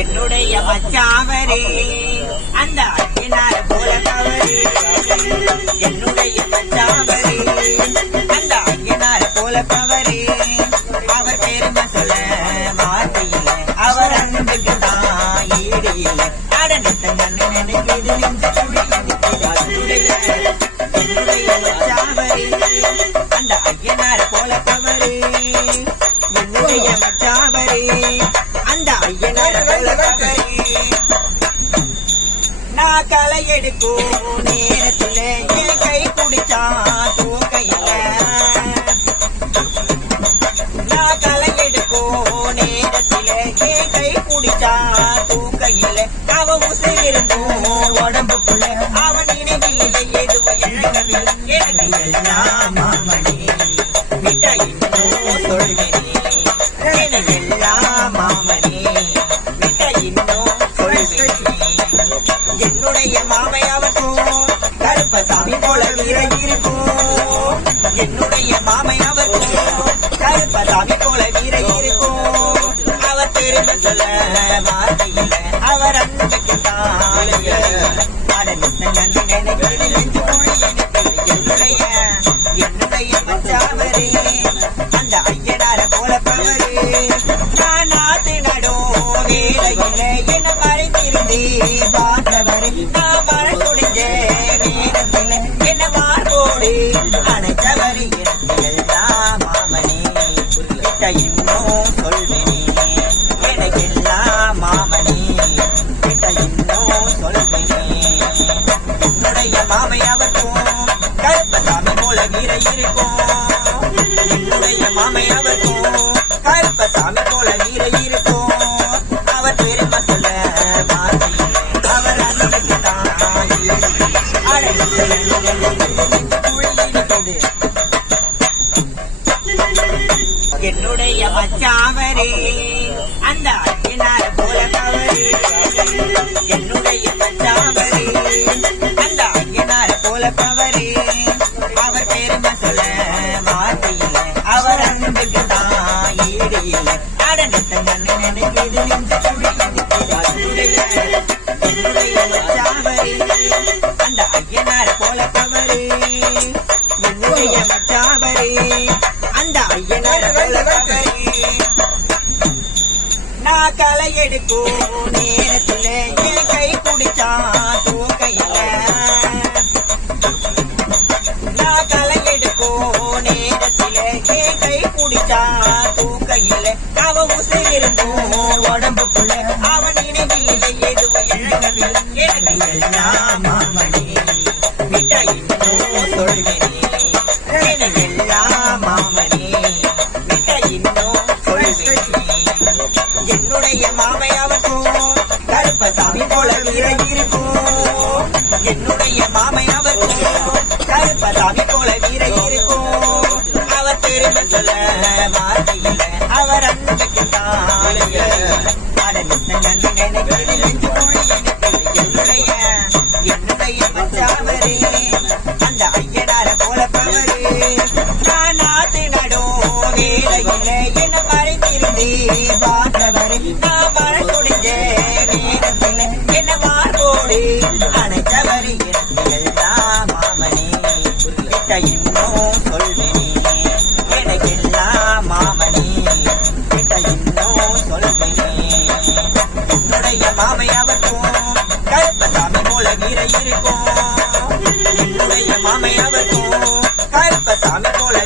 என்னுடைய மச்சாவரே அந்த ஐயனார போல தவறு. என்னுடைய மச்சாவரே அந்த ஐயனார போல தவறு. அவர் பெருமை சொல்ல வார்த்தையில்லை அவர் அன்புக்கு தான் ஈடு இல்லை அடனத்த நினைக்கிறது என்னுடைய மச்சாவரே அந்த ஐயனார் போல தவறு. என்னுடைய மச்சாவரே நான் களை எடுக்கும் நேரத்துல என் கை குடிச்சா தூக்கையில நான் களை எடுக்கும் நேரத்துல என் கை குடிச்சா தூக்கையில அவ உசிர் இருந்தும் உடம்புக்குள்ள அவன் நினைவில்லை எதுவும் இழக்கவில்லை எனக்கு எல்லாம் மாமணி விட்ட இன்னும் அவர் சொல்ல வார்த்தையில அவர் அன்புக்கு தாழைய என்னுடைய என்னுடைய மச்சாவரே அந்த ஐயனார போல பவரே. வேலையில என்ன மறைந்திருந்தே பார்த்தவரே என்னுடைய மாமையாவர்க்கும் கருப்பசாமி போல வீர இருக்கும். அவர் பெருமை சொல்ல அவர் அன்புக்கு தான் அழகு என்னுடைய மச்சாவரே அந்த ஐயனார போல தவறு. என்னுடைய மச்சாவரே அந்த ஐயனார போல தவறே. கலை எடுக்கும் நேரத்துல என் கை குடிச்சா தூக்கையில உடம்புக்குள்ள? அவன் நினைவில்லை எதுவும் இழக்கவில்லை எனக்கு எல்லாம் மாமணி? விட்ட இன்னும் சொல்வேனே எனக்கு எல்லாம் மாமணி? விட்ட இன்னும் சொல்வேனே என்னுடைய மாமையாவர்க்கும் கருப்பசாமி போல இருக்கும். என்னுடைய மாமையாவர்க்கும் கருப்பசாமி பெருமை சொல்ல வார்த்தையில அவர் அன்புக்கு தாழைய என்னுடைய என்னுடைய மச்சாவரே அந்த ஐயனார போல பவரே நான் நாத்து நடும் வேலையில என்ன மறைந்திருந்தே. பார்த்தவரே நான் மழை துடிஞ்ச நேரத்தில் என்ன மார்போடு அணைத்தவரே எனக்கு எல்லாம் மாமனே இருக்கும் என்னுடைய மாமையாவர்க்கும் கருப்பசாமி போல